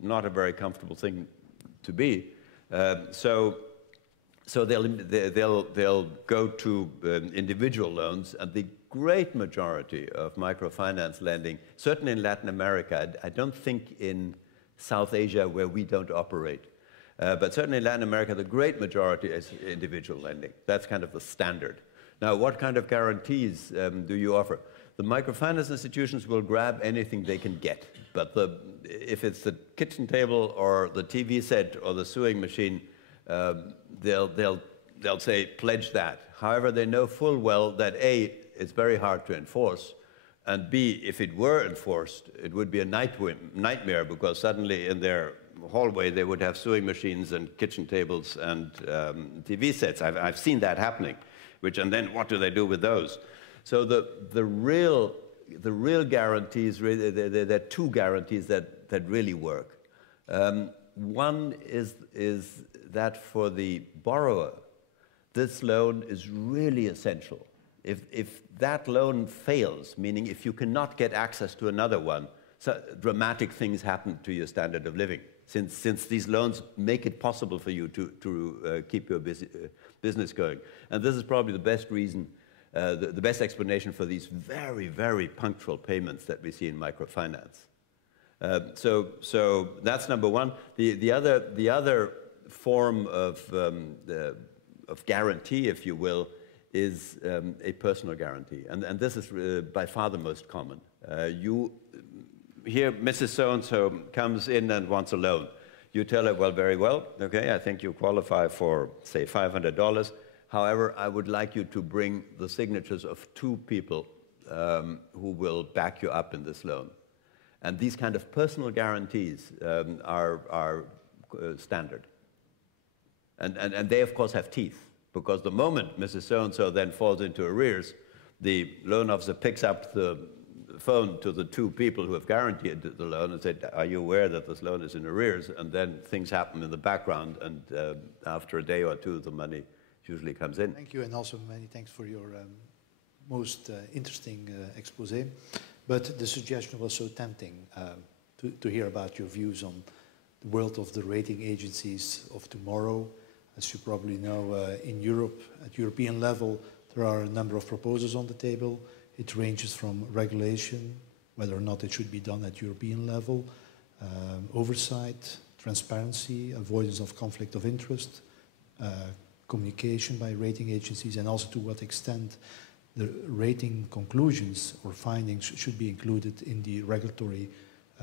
not a very comfortable thing to be. So they'll go to individual loans, and the great majority of microfinance lending, certainly in Latin America, I don't think in South Asia where we don't operate, but certainly in Latin America, the great majority is individual lending. That's kind of the standard. Now, what kind of guarantees do you offer? The microfinance institutions will grab anything they can get, but if it's the kitchen table or the TV set or the sewing machine, they'll say, pledge that. However, they know full well that A, it's very hard to enforce, and B, if it were enforced, it would be a nightmare, because suddenly in their hallway they would have sewing machines and kitchen tables and TV sets. I've seen that happening. And then what do they do with those? So the real guarantees, really, there are two guarantees that really work. One is that for the borrower, this loan is really essential. If that loan fails, meaning if you cannot get access to another one, so dramatic things happen to your standard of living, since these loans make it possible for you to keep your business going. And this is probably the best reason, the best explanation for these very, very punctual payments that we see in microfinance. So that's number one. The other form of guarantee, if you will, is a personal guarantee. And this is by far the most common. Here, Mrs. So-and-so comes in and wants a loan. You tell her, well, very well, okay, I think you qualify for, say, $500. However, I would like you to bring the signatures of 2 people who will back you up in this loan. And these kind of personal guarantees are standard. And they, of course, have teeth, because the moment Mrs. So-and-so then falls into arrears, the loan officer picks up the phone to the 2 people who have guaranteed the loan and said, are you aware that this loan is in arrears? And then things happen in the background, and after a day or 2, the money usually comes in. Thank you, and also many thanks for your most interesting expose. But the suggestion was so tempting to hear about your views on the world of the rating agencies of tomorrow. As you probably know, in Europe, at European level, there are a number of proposals on the table. It ranges from regulation whether or not it should be done at European level, oversight, transparency, avoidance of conflict of interest, communication by rating agencies, and also to what extent the rating conclusions or findings should be included in the regulatory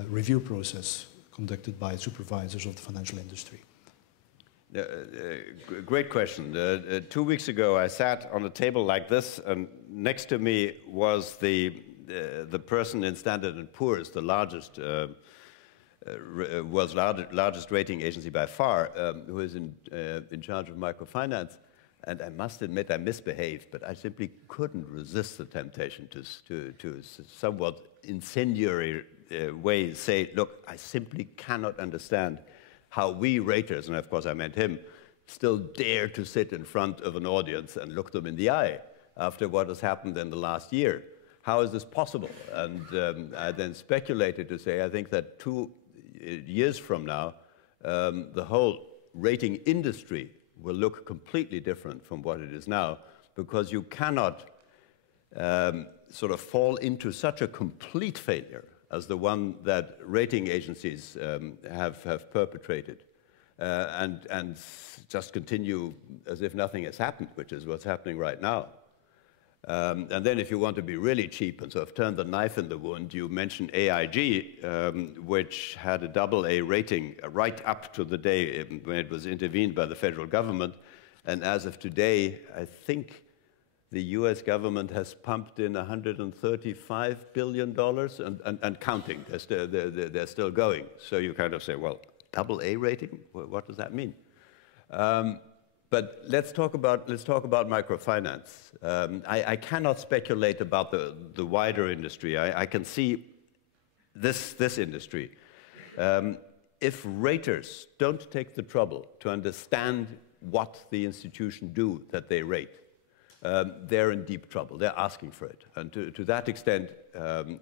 review process conducted by supervisors of the financial industry. Great question. 2 weeks ago, I sat on a table like this, and next to me was the person in Standard & Poor's, the largest world's largest rating agency by far, who is in charge of microfinance. And I must admit, I misbehaved, but I simply couldn't resist the temptation to somewhat incendiary way say, look, I simply cannot understand how we raters, and of course I meant him, still dare to sit in front of an audience and look them in the eye after what has happened in the last year. How is this possible? And I then speculated to say, I think that 2 years from now, the whole rating industry will look completely different from what it is now, because you cannot sort of fall into such a complete failure as the one that rating agencies have perpetrated and just continue as if nothing has happened, which is what's happening right now. And then if you want to be really cheap and sort of turn the knife in the wound, you mentioned AIG, which had a AA rating right up to the day when it was intervened by the federal government. And as of today, I think the US government has pumped in $135 billion and counting. They're still going. So you kind of say, well, AA rating? What does that mean? But let's talk about microfinance. I cannot speculate about the wider industry. I can see this industry. If raters don't take the trouble to understand what the institution do that they rate, they're in deep trouble. They're asking for it. And to that extent,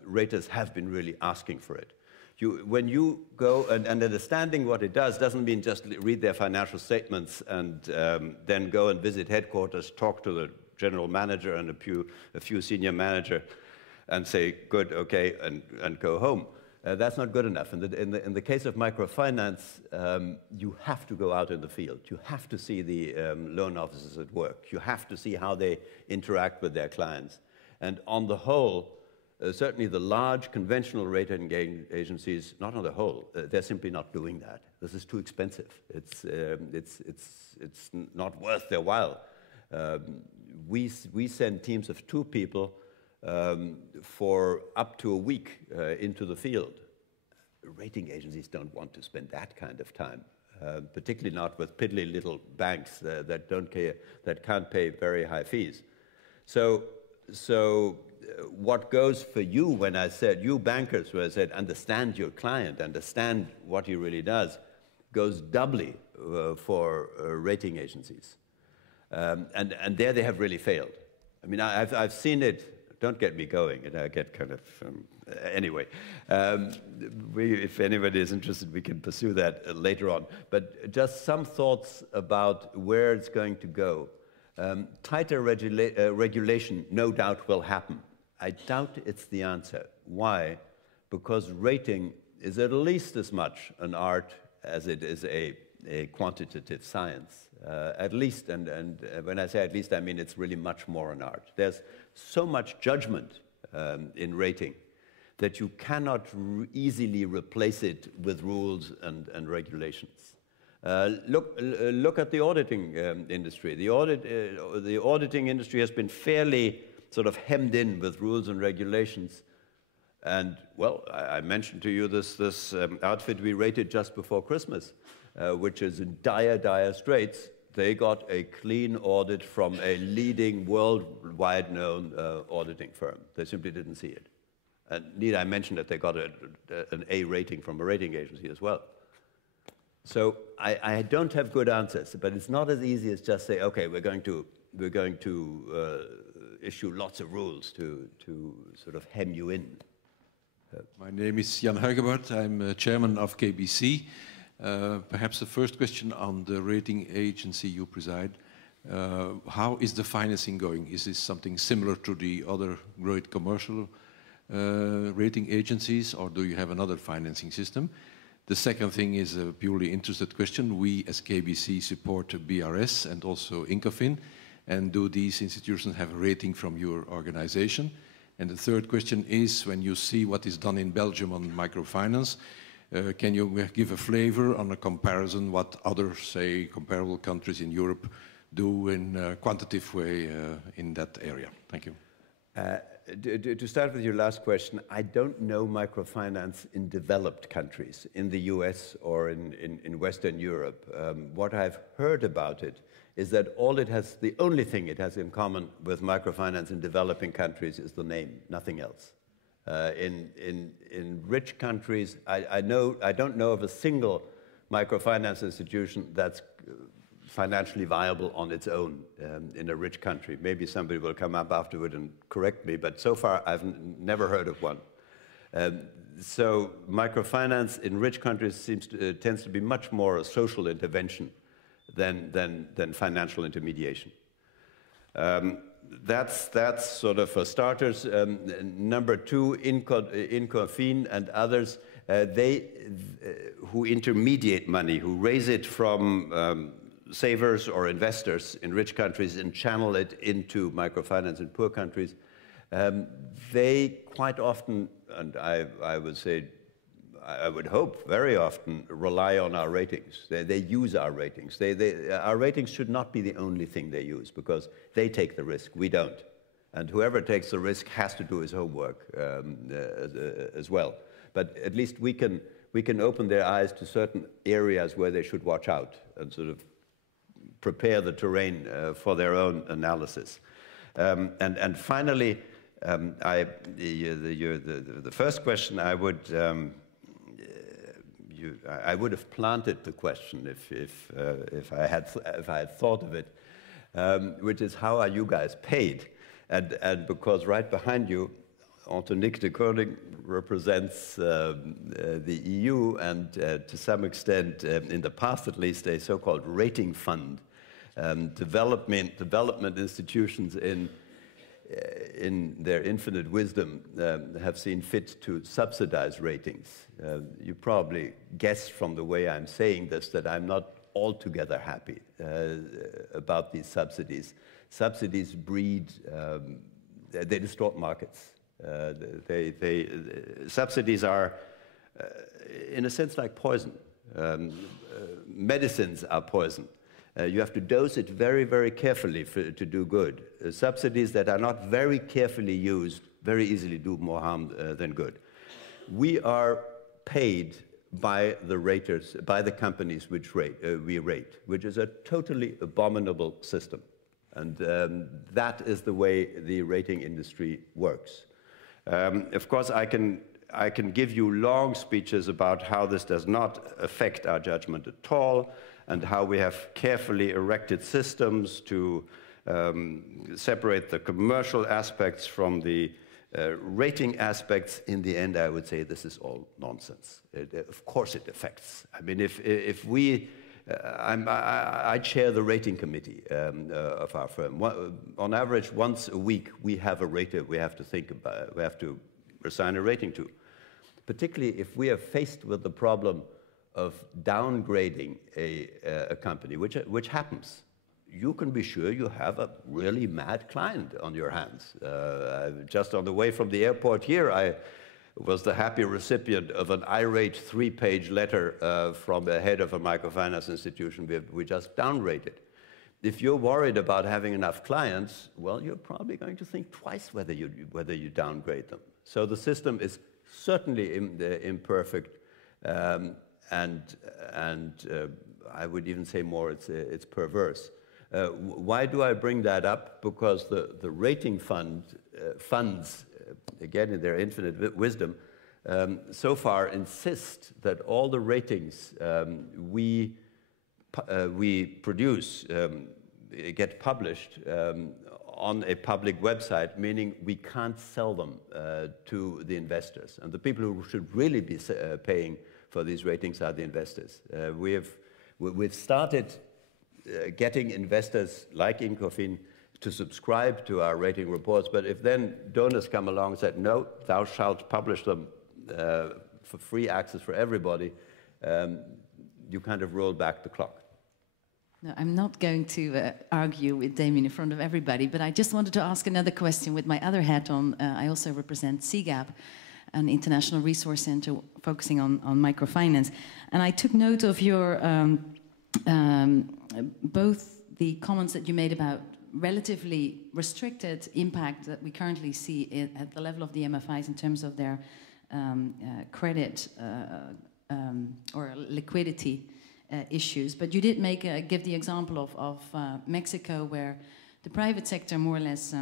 raters have been really asking for it. When you go and understanding what it does doesn't mean just read their financial statements and then go and visit headquarters, talk to the general manager and a few senior manager and say, good, okay, and go home. That's not good enough. In the case of microfinance, you have to go out in the field. You have to see the loan officers at work. You have to see how they interact with their clients. And on the whole, certainly the large conventional rating agencies, not on the whole, they're simply not doing that. This is too expensive. It's not worth their while. We send teams of 2 people for up to a week into the field. Rating agencies don't want to spend that kind of time, particularly not with piddly little banks that can't pay very high fees. So what goes for you when I said, you bankers, where I said, understand your client, understand what he really does, goes doubly for rating agencies. And there they have really failed. I mean, I've seen it. Don't get me going, and I get kind of, anyway. If anybody is interested, we can pursue that later on. But just some thoughts about where it's going to go. Tighter regulation, no doubt, will happen. I doubt it's the answer. Why? Because rating is at least as much an art as it is a quantitative science. At least, and when I say at least, I mean it's really much more an art. There's so much judgment in rating that you cannot easily replace it with rules and regulations. Look at the auditing industry. The auditing industry has been fairly sort of hemmed in with rules and regulations. And, well, I mentioned to you this outfit we rated just before Christmas, which is in dire straits. They got a clean audit from a leading worldwide known auditing firm. They simply didn't see it. And need I mention that they got an A rating from a rating agency as well. So I don't have good answers, but it's not as easy as just say, okay, we're going to issue lots of rules to sort of hem you in. My name is Jan Huigebert. I'm chairman of KBC. Perhaps the first question on the rating agency you preside. How is the financing going? Is this something similar to the other great commercial rating agencies, or do you have another financing system? The second thing is a purely interested question. We as KBC support BRS and also Incofin, and do these institutions have a rating from your organization? And the third question is, when you see what is done in Belgium on microfinance, can you give a flavor on a comparison what other, say, comparable countries in Europe do in a quantitative way in that area? Thank you. To start with your last question, I don't know microfinance in developed countries, in the US or in Western Europe. What I've heard about it is that the only thing it has in common with microfinance in developing countries is the name, nothing else. In rich countries, I don't know of a single microfinance institution that's financially viable on its own in a rich country. Maybe somebody will come up afterward and correct me, but so far I've never heard of one. So microfinance in rich countries tends to be much more a social intervention than financial intermediation. That's sort of for starters. Number two, Incofin and others, who intermediate money, who raise it from savers or investors in rich countries and channel it into microfinance in poor countries, they quite often, and I would say, I would hope very often, rely on our ratings. They use our ratings. Our ratings should not be the only thing they use, because they take the risk, we don't. And whoever takes the risk has to do his homework as well. But at least we can open their eyes to certain areas where they should watch out and sort of prepare the terrain for their own analysis. And finally, the first question, I would have planted the question if I had thought of it, which is, how are you guys paid? And because right behind you, Antonik de Koning represents the EU, and to some extent, in the past at least, a so-called rating fund. Development institutions in their infinite wisdom have seen fit to subsidize ratings. You probably guessed from the way I'm saying this that I'm not altogether happy about these subsidies. Subsidies breed, they distort markets. Subsidies are, in a sense, like poison. Medicines are poison. You have to dose it very, very carefully to do good. Subsidies that are not very carefully used very easily do more harm than good. We are paid by the raters, by the companies which we rate, which is a totally abominable system. And that is the way the rating industry works. Of course, I can give you long speeches about how this does not affect our judgment at all, and how we have carefully erected systems to separate the commercial aspects from the rating aspects. In the end, I would say this is all nonsense. Of course it affects. I mean, if we, I chair the rating committee of our firm. On average, once a week, we have a rater we have to think about, we have to assign a rating to. Particularly if we are faced with the problem of downgrading a company, which happens. You can be sure you have a really mad client on your hands. Just on the way from the airport here, I was the happy recipient of an irate 3-page letter from the head of a microfinance institution we just downrated. If you're worried about having enough clients, well, you're probably going to think twice whether you downgrade them. So the system is certainly imperfect, and I would even say more, it's perverse. Why do I bring that up? Because the rating funds, again in their infinite wisdom, so far insist that all the ratings we produce get published on a public website, meaning we can't sell them to the investors. And the people who should really be paying for these ratings are the investors. We've started getting investors like Incofin to subscribe to our rating reports, but if then donors come along and said, no, thou shalt publish them for free access for everybody, you kind of roll back the clock. No, I'm not going to argue with Damian in front of everybody, but I just wanted to ask another question with my other hat on. I also represent CGAP, an international resource center focusing on microfinance. And I took note of your, both the comments that you made about relatively restricted impact that we currently see at the level of the MFIs in terms of their credit or liquidity issues. But you did give the example of Mexico, where the private sector more or less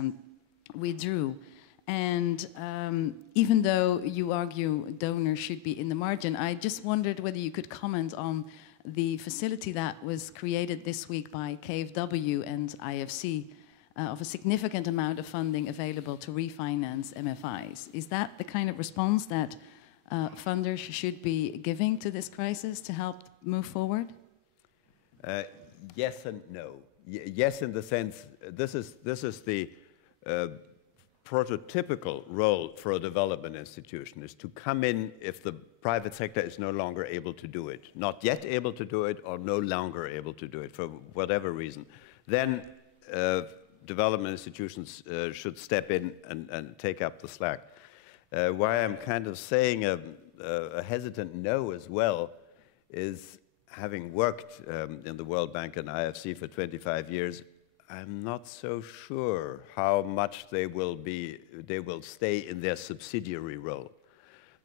withdrew. And even though you argue donors should be in the margin, I just wondered whether you could comment on the facility that was created this week by KfW and IFC of a significant amount of funding available to refinance MFIs. Is that the kind of response that funders should be giving to this crisis to help move forward? Yes and no. Yes, in the sense, this is the prototypical role for a development institution, is to come in if the private sector is no longer able to do it, not yet able to do it, or no longer able to do it for whatever reason. Then development institutions should step in and take up the slack. Why I'm kind of saying a hesitant no as well is, having worked in the World Bank and IFC for 25 years, I'm not so sure how much they will stay in their subsidiary role.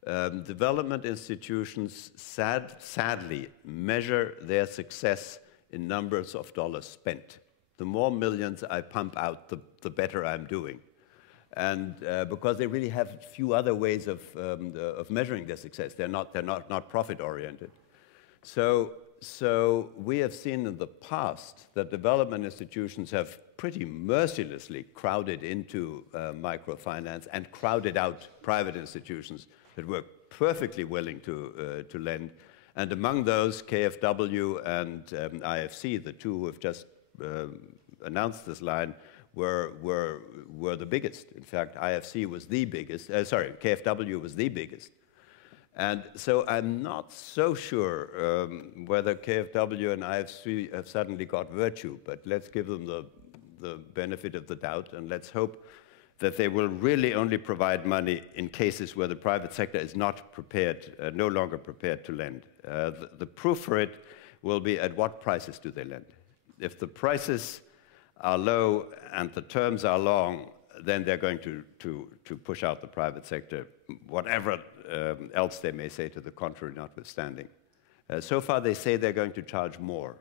Development institutions sadly measure their success in numbers of dollars spent. The more millions I pump out, the better I'm doing. And because they really have few other ways of measuring their success, they're not profit-oriented. So we have seen in the past that development institutions have pretty mercilessly crowded into microfinance and crowded out private institutions that were perfectly willing to lend. And among those, KfW and IFC, the two who have just announced this line, were the biggest. In fact, IFC was the biggest. KfW was the biggest. And so I'm not so sure whether KfW and IFC have suddenly got virtue, but let's give them the benefit of the doubt, and let's hope that they will really only provide money in cases where the private sector is not prepared, no longer prepared to lend. The proof for it will be at what prices do they lend. If the prices are low and the terms are long, then they're going to push out the private sector, whatever else they may say to the contrary notwithstanding. So far they say they're going to charge more.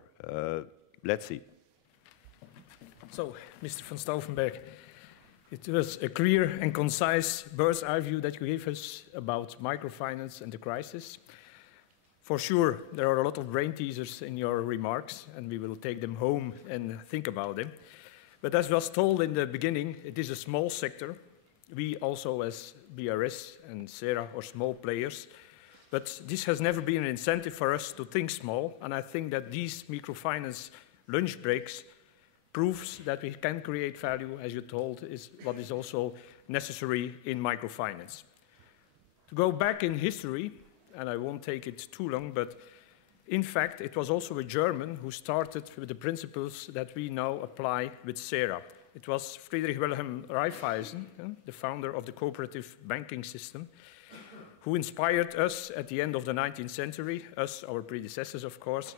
Let's see. So, Mr. Von Stauffenberg, it was a clear and concise bird's eye view that you gave us about microfinance and the crisis. For sure, there are a lot of brain teasers in your remarks, and we will take them home and think about them. But as was told in the beginning, it is a small sector. We also, as BRS and Cera, are small players. But this has never been an incentive for us to think small, and I think that these microfinance lunch breaks proves that we can create value, as you told, is what is also necessary in microfinance. To go back in history, and I won't take it too long, but in fact, it was also a German who started with the principles that we now apply with Cera. It was Friedrich Wilhelm Raiffeisen, the founder of the cooperative banking system, who inspired us at the end of the 19th century, us, our predecessors, of course,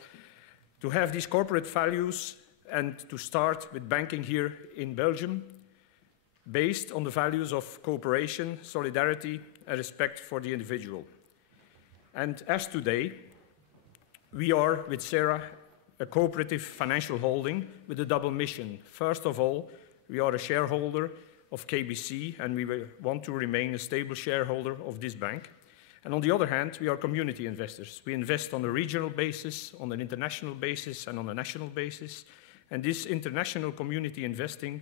to have these corporate values and to start with banking here in Belgium, based on the values of cooperation, solidarity, and respect for the individual. And as today, we are, with Cera, a cooperative financial holding with a double mission. First of all, we are a shareholder of KBC, and we want to remain a stable shareholder of this bank. And on the other hand, we are community investors. We invest on a regional basis, on an international basis, and on a national basis. And this international community investing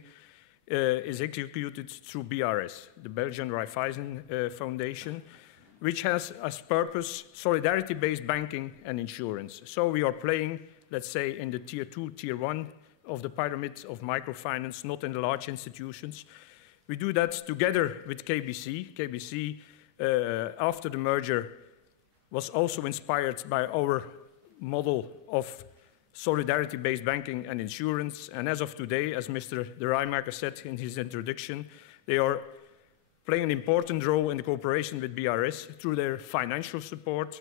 is executed through BRS, the Belgian Raiffeisen Foundation, which has as purpose solidarity-based banking and insurance. So we are playing, let's say, in the tier 2, tier 1 of the pyramid of microfinance, not in the large institutions. We do that together with KBC. KBC, after the merger, was also inspired by our model of solidarity-based banking and insurance. And as of today, as Mr. de Raymaeker said in his introduction, they are playing an important role in the cooperation with BRS through their financial support,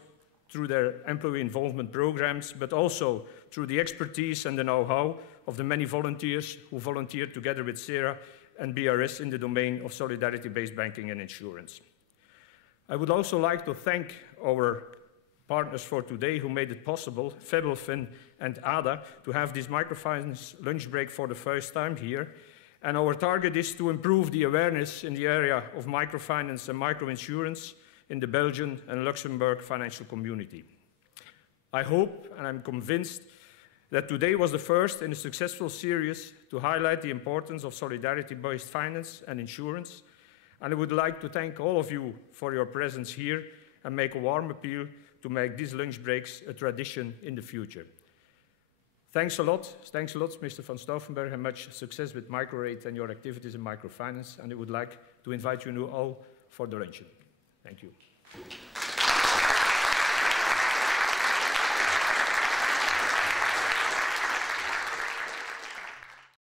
through their employee involvement programs, but also through the expertise and the know-how of the many volunteers who volunteered together with Cera and BRS in the domain of solidarity-based banking and insurance. I would also like to thank our partners for today who made it possible, Febelfin and ADA, to have this Microfinance Lunch Break for the first time here. And our target is to improve the awareness in the area of microfinance and microinsurance in the Belgian and Luxembourg financial community. I hope, and I'm convinced, that today was the first in a successful series to highlight the importance of solidarity-based finance and insurance. And I would like to thank all of you for your presence here and make a warm appeal to make these lunch breaks a tradition in the future. Thanks a lot, Mr. Von Stauffenberg, and much success with MicroRate and your activities in microfinance. And I would like to invite you all for the luncheon. Thank you.